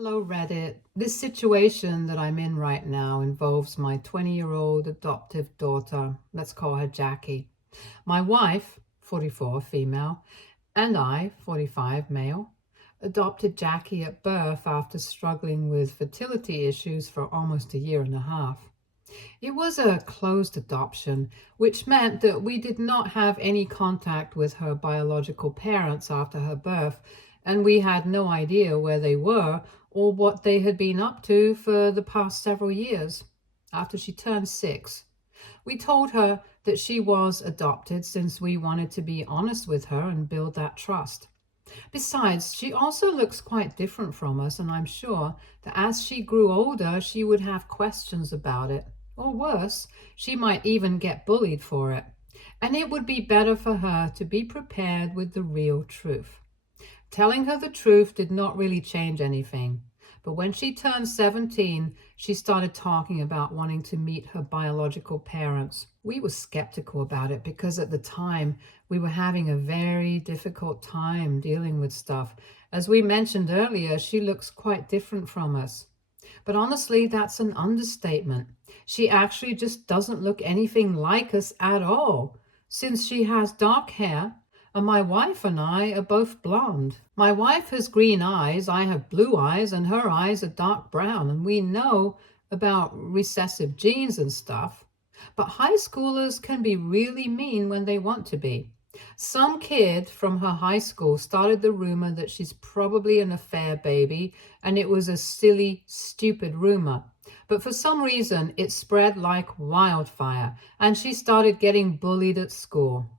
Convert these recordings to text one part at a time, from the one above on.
Hello, Reddit. This situation that I'm in right now involves my 20-year-old adoptive daughter. Let's call her Jackie. My wife, 44, female, and I, 45, male, adopted Jackie at birth after struggling with fertility issues for almost a year and a half. It was a closed adoption, which meant that we did not have any contact with her biological parents after her birth, and we had no idea where they were or what they had been up to for the past several years. After she turned 6, we told her that she was adopted since we wanted to be honest with her and build that trust. Besides, she also looks quite different from us, and I'm sure that as she grew older, she would have questions about it. Or worse, she might even get bullied for it. And it would be better for her to be prepared with the real truth. Telling her the truth did not really change anything. But when she turned 17, she started talking about wanting to meet her biological parents. We were skeptical about it because at the time we were having a very difficult time dealing with stuff. As we mentioned earlier, she looks quite different from us. But honestly, that's an understatement. She actually just doesn't look anything like us at all, since she has dark hair and my wife and I are both blonde. My wife has green eyes, I have blue eyes, and her eyes are dark brown. And we know about recessive genes and stuff. But high schoolers can be really mean when they want to be. Some kid from her high school started the rumor that she's probably an affair baby, and it was a silly, stupid rumor. But for some reason, it spread like wildfire, and she started getting bullied at school.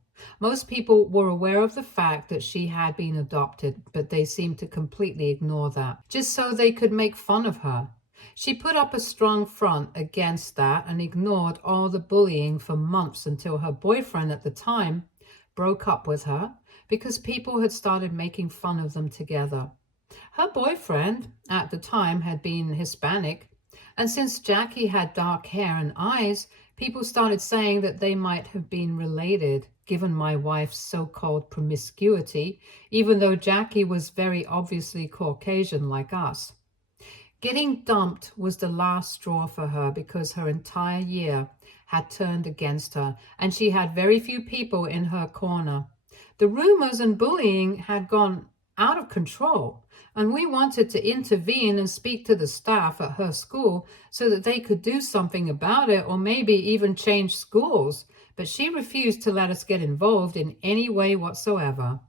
Most people were aware of the fact that she had been adopted, but they seemed to completely ignore that, just so they could make fun of her. She put up a strong front against that and ignored all the bullying for months until her boyfriend at the time broke up with her because people had started making fun of them together. Her boyfriend at the time had been Hispanic, and since Jackie had dark hair and eyes, people started saying that they might have been related, given my wife's so-called promiscuity, even though Jackie was very obviously Caucasian like us. Getting dumped was the last straw for her because her entire year had turned against her, and she had very few people in her corner. The rumors and bullying had gone out of control, and we wanted to intervene and speak to the staff at her school so that they could do something about it or maybe even change schools. But she refused to let us get involved in any way whatsoever,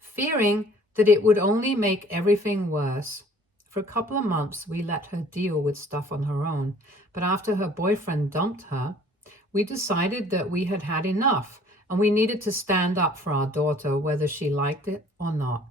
fearing that it would only make everything worse. For a couple of months, we let her deal with stuff on her own, but after her boyfriend dumped her, we decided that we had had enough and we needed to stand up for our daughter, whether she liked it or not.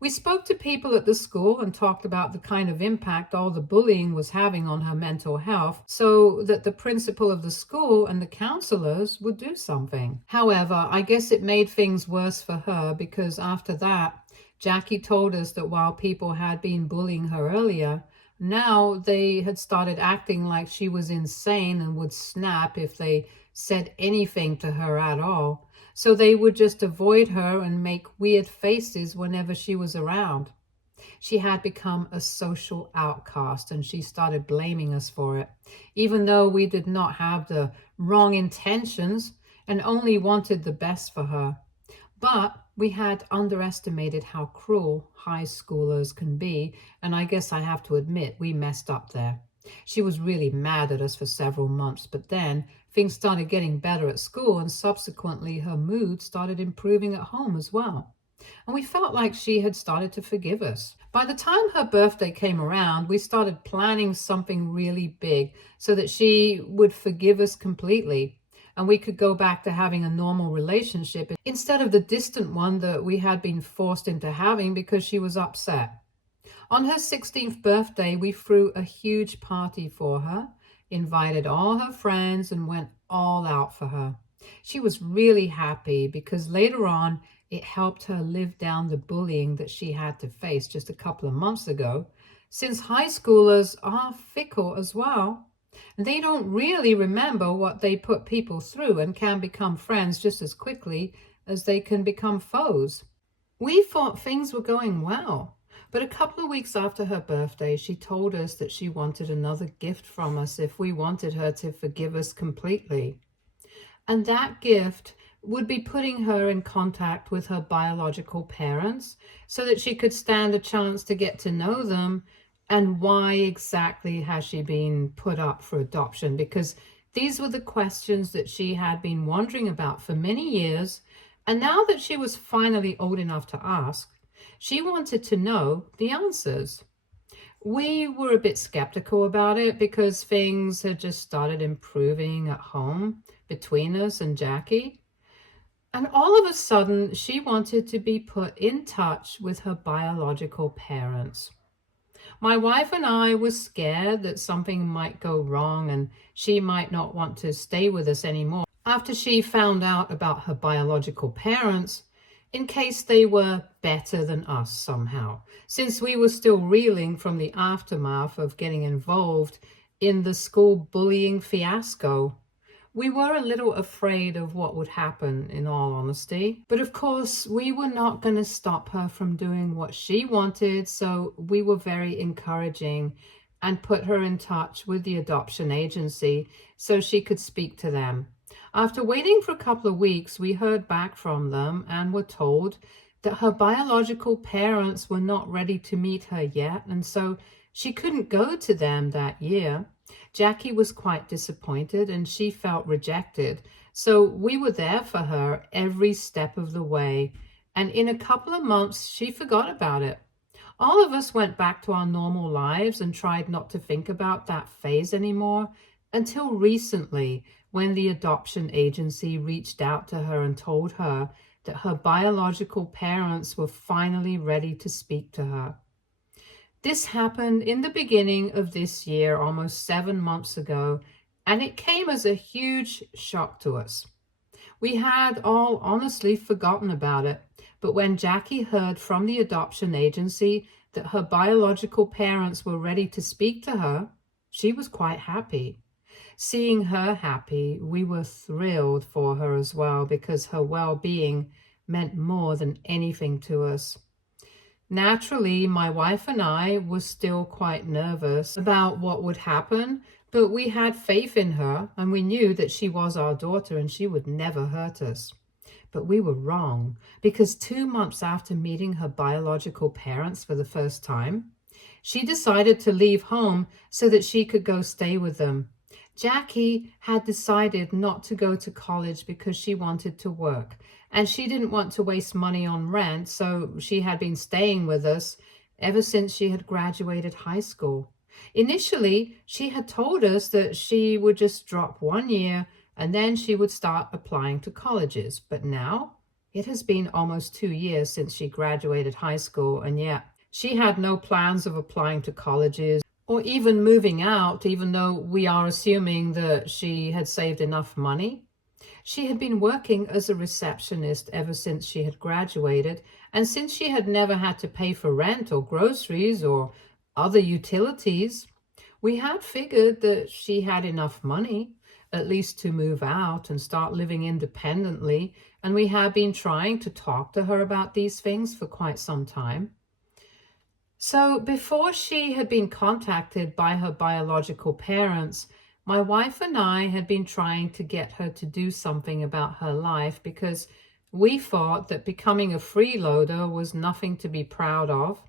We spoke to people at the school and talked about the kind of impact all the bullying was having on her mental health so that the principal of the school and the counselors would do something. However, I guess it made things worse for her because after that, Jackie told us that while people had been bullying her earlier, now they had started acting like she was insane and would snap if they said anything to her at all. So they would just avoid her and make weird faces whenever she was around. She had become a social outcast and she started blaming us for it, even though we did not have the wrong intentions and only wanted the best for her. But we had underestimated how cruel high schoolers can be, and I guess I have to admit we messed up there. She was really mad at us for several months, but then things started getting better at school, and subsequently her mood started improving at home as well. And we felt like she had started to forgive us. By the time her birthday came around, we started planning something really big so that she would forgive us completely and we could go back to having a normal relationship instead of the distant one that we had been forced into having because she was upset. On her 16th birthday, we threw a huge party for her, invited all her friends, and went all out for her. She was really happy because later on, it helped her live down the bullying that she had to face just a couple of months ago, since high schoolers are fickle as well. They don't really remember what they put people through and can become friends just as quickly as they can become foes. We thought things were going well, But a couple of weeks after her birthday, she told us that she wanted another gift from us if we wanted her to forgive us completely. And that gift would be putting her in contact with her biological parents so that she could stand a chance to get to know them. And why exactly has she been put up for adoption? Because these were the questions that she had been wondering about for many years. And now that she was finally old enough to ask, she wanted to know the answers. We were a bit skeptical about it because things had just started improving at home between us and Jackie. And all of a sudden, she wanted to be put in touch with her biological parents. My wife and I were scared that something might go wrong and she might not want to stay with us anymore after she found out about her biological parents, in case they were better than us somehow, since we were still reeling from the aftermath of getting involved in the school bullying fiasco. We were a little afraid of what would happen, in all honesty. But of course, we were not going to stop her from doing what she wanted, so we were very encouraging and put her in touch with the adoption agency so she could speak to them. After waiting for a couple of weeks, we heard back from them and were told that her biological parents were not ready to meet her yet, and so she couldn't go to them that year. Jackie was quite disappointed and she felt rejected. So we were there for her every step of the way. And in a couple of months, she forgot about it. All of us went back to our normal lives and tried not to think about that phase anymore until recently, when the adoption agency reached out to her and told her that her biological parents were finally ready to speak to her. This happened in the beginning of this year, almost 7 months ago, and it came as a huge shock to us. We had all honestly forgotten about it, but when Jackie heard from the adoption agency that her biological parents were ready to speak to her, she was quite happy. Seeing her happy, we were thrilled for her as well because her well-being meant more than anything to us. Naturally, my wife and I were still quite nervous about what would happen, but we had faith in her and we knew that she was our daughter and she would never hurt us. But we were wrong because 2 months after meeting her biological parents for the first time, she decided to leave home so that she could go stay with them. Jackie had decided not to go to college because she wanted to work and she didn't want to waste money on rent, so she had been staying with us ever since she had graduated high school. Initially, she had told us that she would just drop 1 year and then she would start applying to colleges. But now it has been almost 2 years since she graduated high school, and yet she had no plans of applying to colleges or even moving out, even though we are assuming that she had saved enough money. She had been working as a receptionist ever since she had graduated, and since she had never had to pay for rent or groceries or other utilities, we had figured that she had enough money, at least to move out and start living independently, and we had been trying to talk to her about these things for quite some time. So before she had been contacted by her biological parents, my wife and I had been trying to get her to do something about her life because we thought that becoming a freeloader was nothing to be proud of,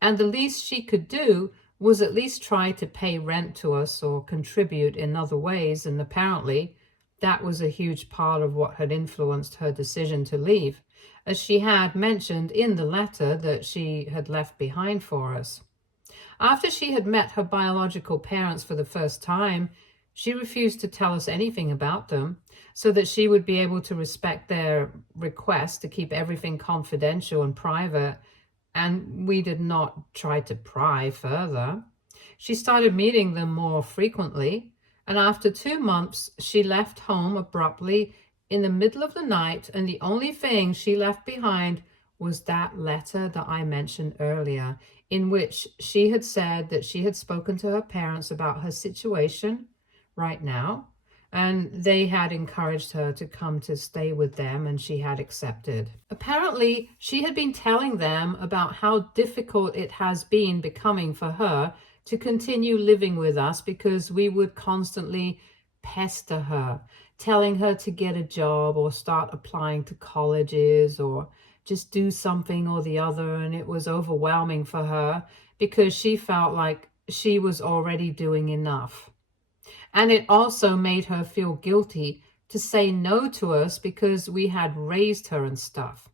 and the least she could do was at least try to pay rent to us or contribute in other ways, and apparently that was a huge part of what had influenced her decision to leave, as she had mentioned in the letter that she had left behind for us. After she had met her biological parents for the first time, she refused to tell us anything about them so that she would be able to respect their request to keep everything confidential and private, and we did not try to pry further. She started meeting them more frequently, and after 2 months, she left home abruptly in the middle of the night, and the only thing she left behind was that letter that I mentioned earlier, in which she had said that she had spoken to her parents about her situation right now, and they had encouraged her to come to stay with them, and she had accepted. Apparently, she had been telling them about how difficult it has been becoming for her to continue living with us because we would constantly pester her, telling her to get a job or start applying to colleges or just do something or the other. And it was overwhelming for her because she felt like she was already doing enough. And it also made her feel guilty to say no to us because we had raised her and stuff.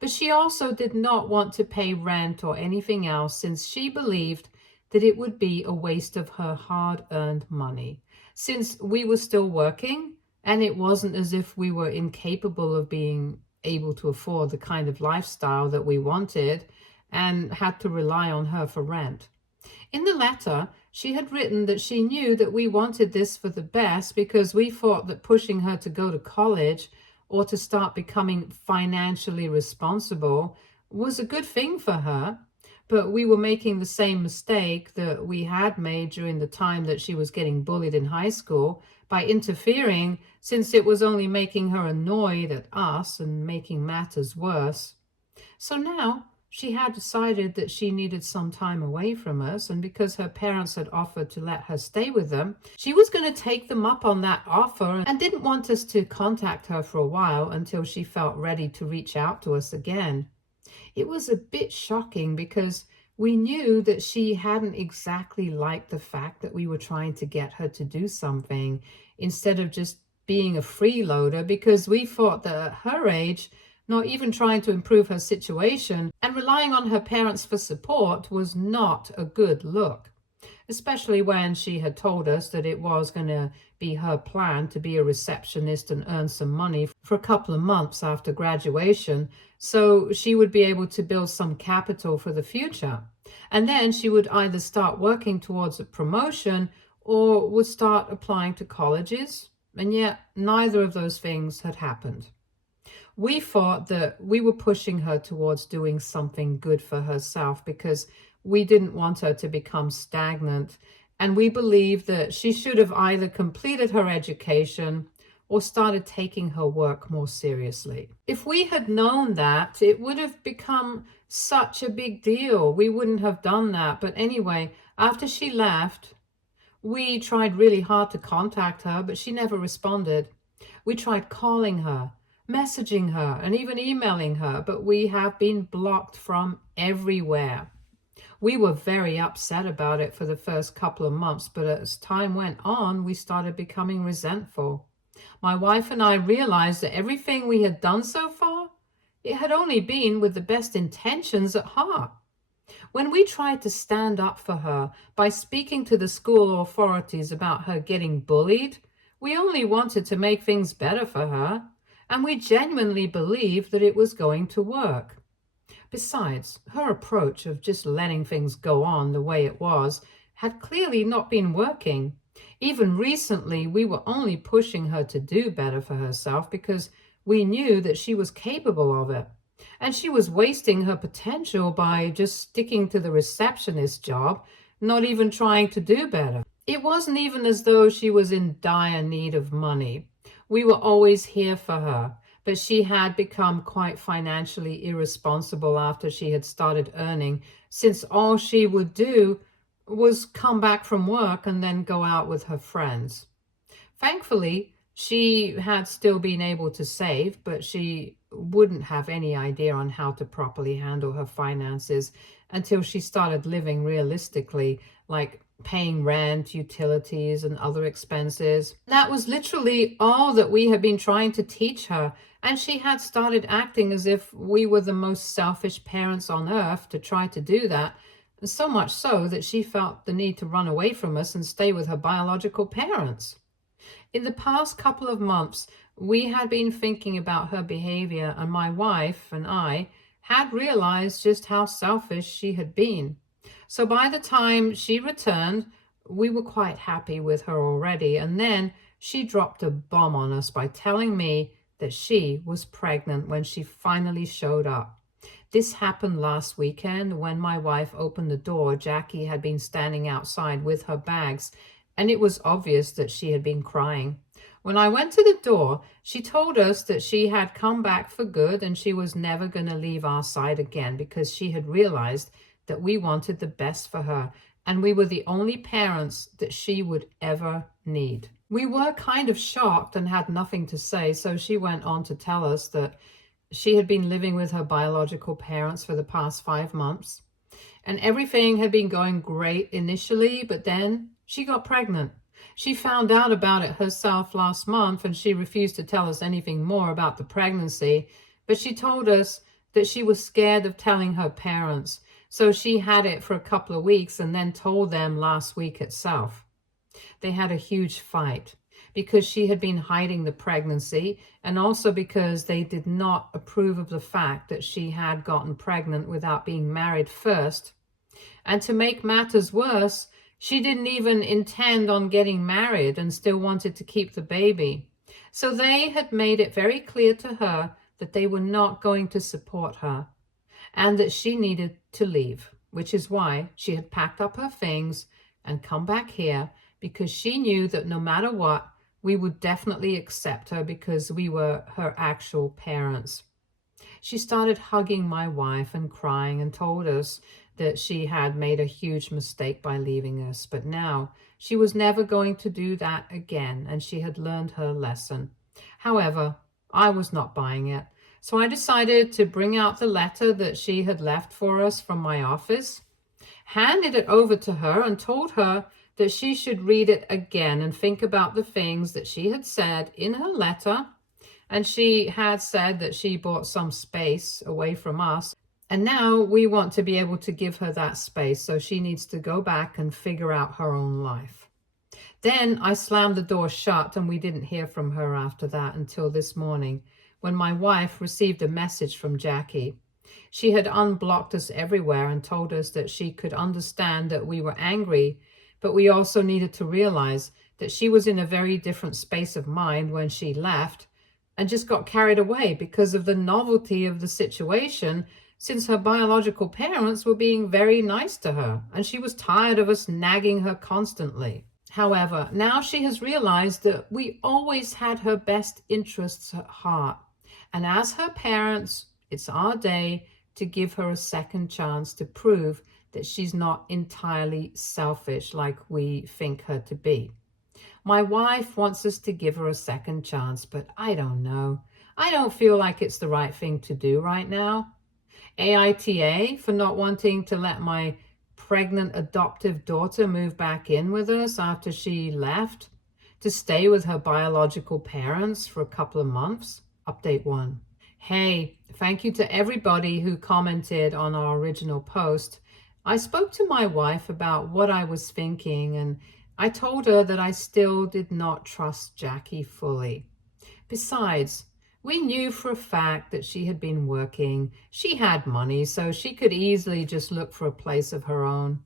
But she also did not want to pay rent or anything else since she believed that it would be a waste of her hard-earned money. Since we were still working, and it wasn't as if we were incapable of being able to afford the kind of lifestyle that we wanted and had to rely on her for rent. In the letter, she had written that she knew that we wanted this for the best because we thought that pushing her to go to college or to start becoming financially responsible was a good thing for her. But we were making the same mistake that we had made during the time that she was getting bullied in high school by interfering, since it was only making her annoyed at us and making matters worse. So now she had decided that she needed some time away from us, and because her parents had offered to let her stay with them, she was going to take them up on that offer and didn't want us to contact her for a while until she felt ready to reach out to us again. It was a bit shocking because we knew that she hadn't exactly liked the fact that we were trying to get her to do something instead of just being a freeloader, because we thought that at her age, not even trying to improve her situation and relying on her parents for support was not a good look, especially when she had told us that it was going to be her plan to be a receptionist and earn some money for a couple of months after graduation, so she would be able to build some capital for the future. And then she would either start working towards a promotion or would start applying to colleges, and yet neither of those things had happened. We thought that we were pushing her towards doing something good for herself because we didn't want her to become stagnant, and we believed that she should have either completed her education or started taking her work more seriously. If we had known that, it would have become such a big deal. We wouldn't have done that. But anyway, after she left, we tried really hard to contact her, but she never responded. We tried calling her, messaging her, and even emailing her, but we have been blocked from everywhere. We were very upset about it for the first couple of months, but as time went on, we started becoming resentful. My wife and I realized that everything we had done so far, it had only been with the best intentions at heart. When we tried to stand up for her by speaking to the school authorities about her getting bullied, we only wanted to make things better for her, and we genuinely believed that it was going to work. Besides, her approach of just letting things go on the way it was had clearly not been working. Even recently, we were only pushing her to do better for herself because we knew that she was capable of it. And she was wasting her potential by just sticking to the receptionist job, not even trying to do better. It wasn't even as though she was in dire need of money. We were always here for her, but she had become quite financially irresponsible after she had started earning, since all she would do was come back from work and then go out with her friends. Thankfully, she had still been able to save, but she wouldn't have any idea on how to properly handle her finances until she started living realistically, like paying rent, utilities, and other expenses. That was literally all that we had been trying to teach her, and she had started acting as if we were the most selfish parents on earth to try to do that, so much so that she felt the need to run away from us and stay with her biological parents. In the past couple of months, we had been thinking about her behavior, and my wife and I had realized just how selfish she had been. So by the time she returned, we were quite happy with her already, and then she dropped a bomb on us by telling me that she was pregnant when she finally showed up. This happened last weekend when my wife opened the door. Jackie had been standing outside with her bags, and it was obvious that she had been crying. When I went to the door, she told us that she had come back for good and she was never going to leave our side again because she had realized that we wanted the best for her and we were the only parents that she would ever need. We were kind of shocked and had nothing to say, so she went on to tell us that she had been living with her biological parents for the past 5 months and everything had been going great initially, but then she got pregnant. She found out about it herself last month and she refused to tell us anything more about the pregnancy, but she told us that she was scared of telling her parents. So she had it for a couple of weeks and then told them last week itself. They had a huge fight because she had been hiding the pregnancy and also because they did not approve of the fact that she had gotten pregnant without being married first. And to make matters worse, she didn't even intend on getting married and still wanted to keep the baby. So they had made it very clear to her that they were not going to support her and that she needed to leave, which is why she had packed up her things and come back here, because she knew that no matter what, we would definitely accept her because we were her actual parents. She started hugging my wife and crying and told us that she had made a huge mistake by leaving us, but now she was never going to do that again and she had learned her lesson. However, I was not buying it. So I decided to bring out the letter that she had left for us from my office, handed it over to her and told her that she should read it again and think about the things that she had said in her letter. And she had said that she bought some space away from us. And now we want to be able to give her that space. So she needs to go back and figure out her own life. Then I slammed the door shut and we didn't hear from her after that until this morning when my wife received a message from Jackie. She had unblocked us everywhere and told us that she could understand that we were angry, but we also needed to realize that she was in a very different space of mind when she left and just got carried away because of the novelty of the situation, since her biological parents were being very nice to her and she was tired of us nagging her constantly. However, now she has realized that we always had her best interests at heart. And as her parents, it's our day to give her a second chance to prove that she's not entirely selfish like we think her to be. My wife wants us to give her a second chance, but I don't know. I don't feel like it's the right thing to do right now. AITA for not wanting to let my pregnant adoptive daughter move back in with us after she left to stay with her biological parents for a couple of months. Update 1. Hey, thank you to everybody who commented on our original post. I spoke to my wife about what I was thinking and I told her that I still did not trust Jackie fully. Besides, we knew for a fact that she had been working. She had money, so she could easily just look for a place of her own.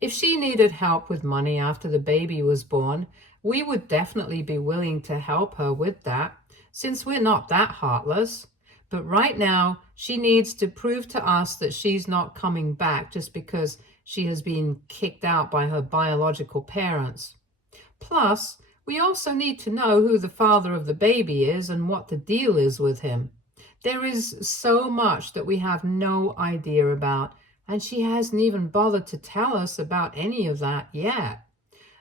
If she needed help with money after the baby was born, we would definitely be willing to help her with that, since we're not that heartless. But right now, she needs to prove to us that she's not coming back just because she has been kicked out by her biological parents. Plus, we also need to know who the father of the baby is and what the deal is with him. There is so much that we have no idea about, and she hasn't even bothered to tell us about any of that yet.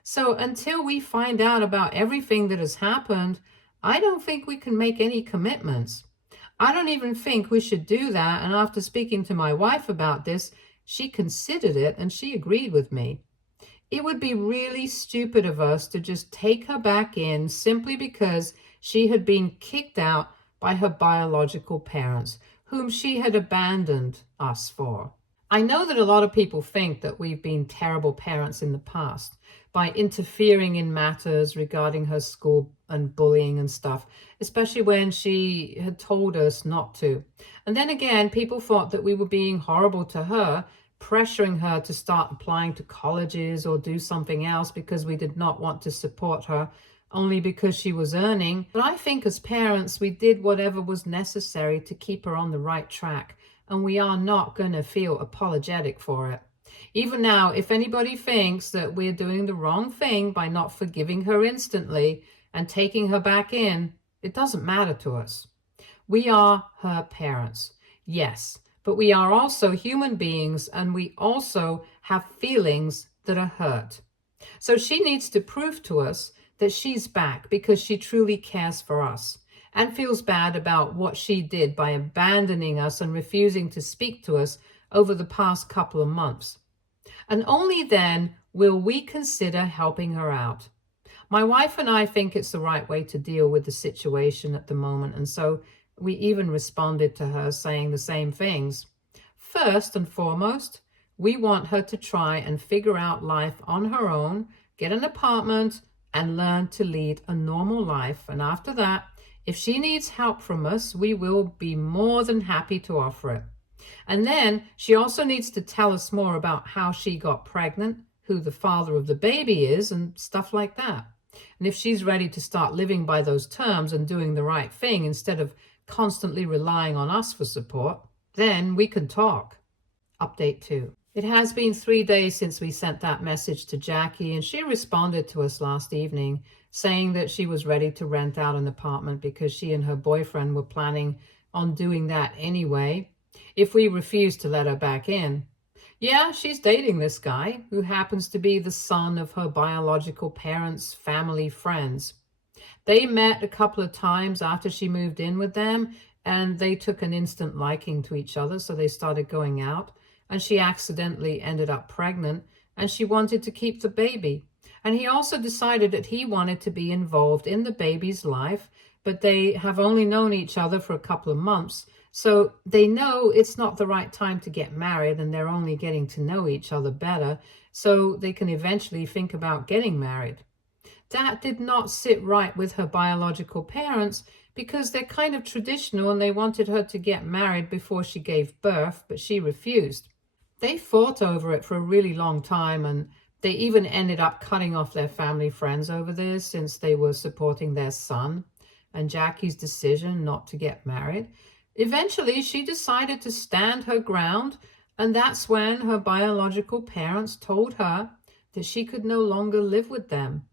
So until we find out about everything that has happened, I don't think we can make any commitments. I don't even think we should do that, and after speaking to my wife about this, she considered it and she agreed with me. It would be really stupid of us to just take her back in simply because she had been kicked out by her biological parents, whom she had abandoned us for. I know that a lot of people think that we've been terrible parents in the past by interfering in matters regarding her school and bullying and stuff, especially when she had told us not to. And then again, people thought that we were being horrible to her, pressuring her to start applying to colleges or do something else because we did not want to support her only because she was earning. But I think as parents, we did whatever was necessary to keep her on the right track, and we are not going to feel apologetic for it. Even now, if anybody thinks that we're doing the wrong thing by not forgiving her instantly and taking her back in, it doesn't matter to us. We are her parents, yes, but we are also human beings, and we also have feelings that are hurt. So she needs to prove to us that she's back because she truly cares for us and feels bad about what she did by abandoning us and refusing to speak to us over the past couple of months. And only then will we consider helping her out. My wife and I think it's the right way to deal with the situation at the moment, and so we even responded to her saying the same things. First and foremost, we want her to try and figure out life on her own, get an apartment, and learn to lead a normal life. And after that, if she needs help from us, we will be more than happy to offer it. And then she also needs to tell us more about how she got pregnant, who the father of the baby is, and stuff like that. And if she's ready to start living by those terms and doing the right thing instead of constantly relying on us for support, then we can talk. Update 2. It has been 3 days since we sent that message to Jackie, and she responded to us last evening saying that she was ready to rent out an apartment because she and her boyfriend were planning on doing that anyway if we refused to let her back in. Yeah, she's dating this guy who happens to be the son of her biological parents' family friends. They met a couple of times after she moved in with them, and they took an instant liking to each other, so they started going out, and she accidentally ended up pregnant, and she wanted to keep the baby. And he also decided that he wanted to be involved in the baby's life, but they have only known each other for a couple of months, so they know it's not the right time to get married, and they're only getting to know each other better, so they can eventually think about getting married. That did not sit right with her biological parents because they're kind of traditional and they wanted her to get married before she gave birth, but she refused. They fought over it for a really long time, and they even ended up cutting off their family friends over this since they were supporting their son and Jackie's decision not to get married. Eventually, she decided to stand her ground, and that's when her biological parents told her that she could no longer live with them.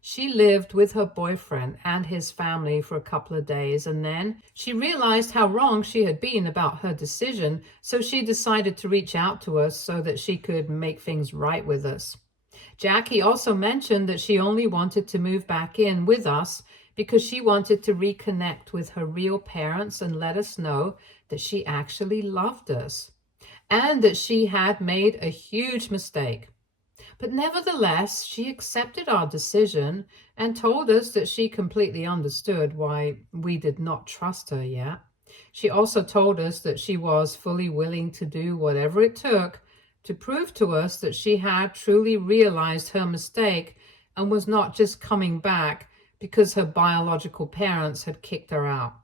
She lived with her boyfriend and his family for a couple of days, and then she realized how wrong she had been about her decision, so she decided to reach out to us so that she could make things right with us. Jackie also mentioned that she only wanted to move back in with us because she wanted to reconnect with her real parents and let us know that she actually loved us and that she had made a huge mistake. But nevertheless, she accepted our decision and told us that she completely understood why we did not trust her yet. She also told us that she was fully willing to do whatever it took to prove to us that she had truly realized her mistake and was not just coming back because her biological parents had kicked her out.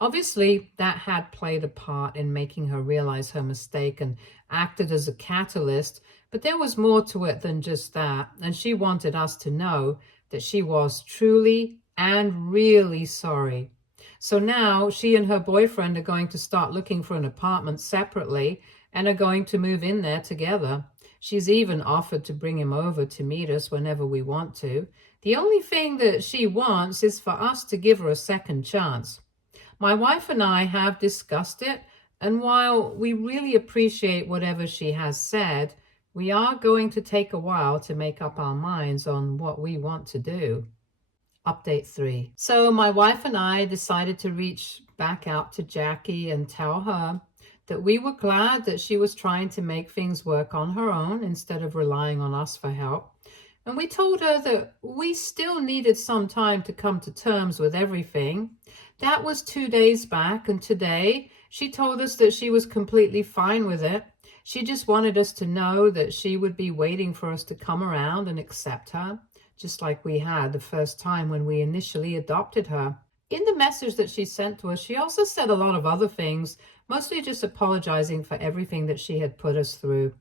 Obviously, that had played a part in making her realize her mistake and acted as a catalyst, but there was more to it than just that, and she wanted us to know that she was truly and really sorry. So now she and her boyfriend are going to start looking for an apartment separately and are going to move in there together. She's even offered to bring him over to meet us whenever we want to. The only thing that she wants is for us to give her a second chance. My wife and I have discussed it, and while we really appreciate whatever she has said, we are going to take a while to make up our minds on what we want to do. Update 3. So my wife and I decided to reach back out to Jackie and tell her that we were glad that she was trying to make things work on her own instead of relying on us for help. And we told her that we still needed some time to come to terms with everything. That was 2 days back, and today she told us that she was completely fine with it. She just wanted us to know that she would be waiting for us to come around and accept her, just like we had the first time when we initially adopted her. In the message that she sent to us, she also said a lot of other things, mostly just apologizing for everything that she had put us through.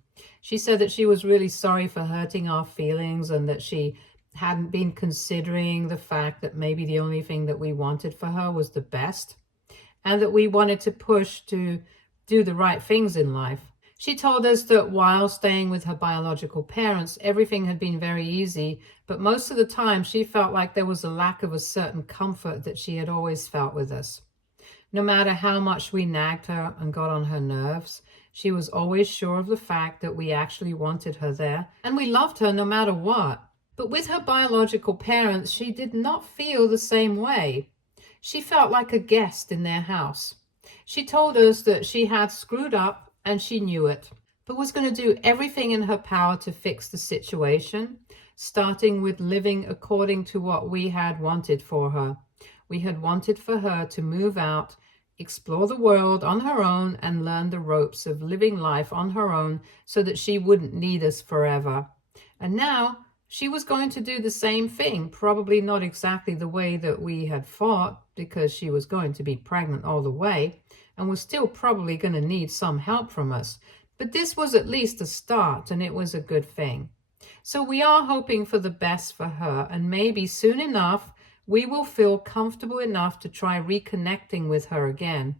She said that she was really sorry for hurting our feelings and that she hadn't been considering the fact that maybe the only thing that we wanted for her was the best, and that we wanted to push to do the right things in life. She told us that while staying with her biological parents, everything had been very easy, but most of the time she felt like there was a lack of a certain comfort that she had always felt with us. No matter how much we nagged her and got on her nerves, she was always sure of the fact that we actually wanted her there, and we loved her no matter what. But with her biological parents, she did not feel the same way. She felt like a guest in their house. She told us that she had screwed up and she knew it, but was going to do everything in her power to fix the situation, starting with living according to what we had wanted for her. We had wanted for her to move out, explore the world on her own, and learn the ropes of living life on her own so that she wouldn't need us forever. And now she was going to do the same thing, probably not exactly the way that we had thought, because she was going to be pregnant all the way and was still probably going to need some help from us. But this was at least a start, and it was a good thing. So we are hoping for the best for her, and maybe soon enough we will feel comfortable enough to try reconnecting with her again.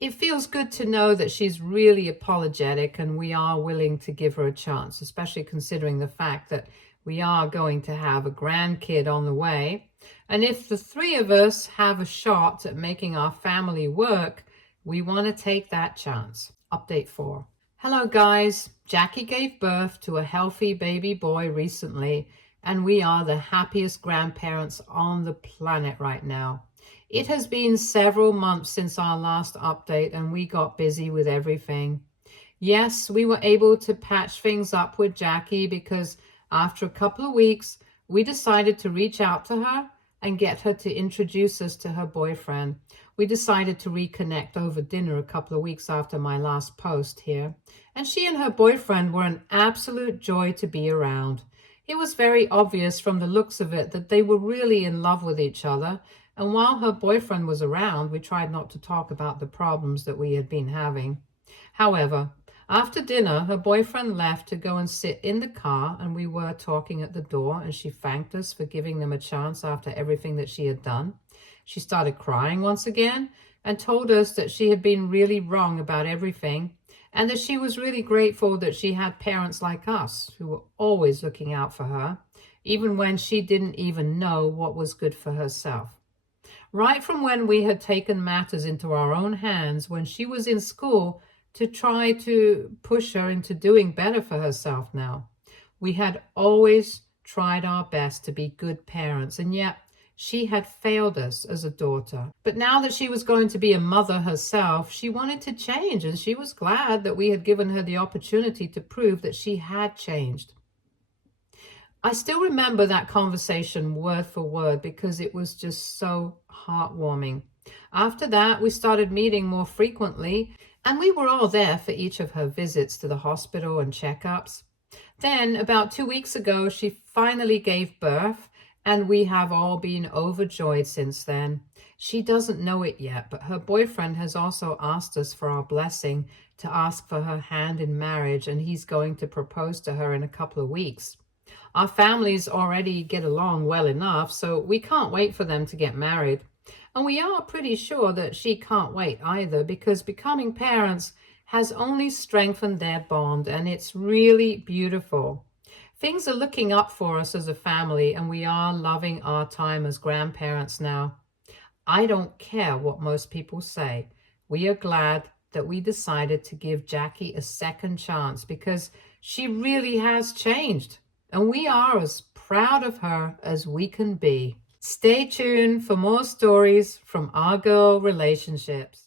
It feels good to know that she's really apologetic and we are willing to give her a chance, especially considering the fact that we are going to have a grandkid on the way. And if the three of us have a shot at making our family work, we want to take that chance. Update 4. Hello guys, Jackie gave birth to a healthy baby boy recently, and we are the happiest grandparents on the planet right now. It has been several months since our last update and we got busy with everything. Yes, we were able to patch things up with Jackie because after a couple of weeks, we decided to reach out to her and get her to introduce us to her boyfriend. We decided to reconnect over dinner a couple of weeks after my last post here, and she and her boyfriend were an absolute joy to be around. It was very obvious from the looks of it that they were really in love with each other, and while her boyfriend was around, we tried not to talk about the problems that we had been having. However, after dinner, her boyfriend left to go and sit in the car, and we were talking at the door, and she thanked us for giving them a chance after everything that she had done. She started crying once again and told us that she had been really wrong about everything and that she was really grateful that she had parents like us who were always looking out for her, even when she didn't even know what was good for herself. Right from when we had taken matters into our own hands when she was in school to try to push her into doing better for herself now. We had always tried our best to be good parents, and yet she had failed us as a daughter. But now that she was going to be a mother herself, she wanted to change, and she was glad that we had given her the opportunity to prove that she had changed. I still remember that conversation word for word because it was just so heartwarming. After that, we started meeting more frequently, and we were all there for each of her visits to the hospital and checkups. Then, about 2 weeks ago, she finally gave birth, and we have all been overjoyed since then. She doesn't know it yet, but her boyfriend has also asked us for our blessing to ask for her hand in marriage, and he's going to propose to her in a couple of weeks. Our families already get along well enough, so we can't wait for them to get married. And we are pretty sure that she can't wait either, because becoming parents has only strengthened their bond, and it's really beautiful. Things are looking up for us as a family, and we are loving our time as grandparents now. I don't care what most people say. We are glad that we decided to give Jackie a second chance because she really has changed, and we are as proud of her as we can be. Stay tuned for more stories from our girl relationships.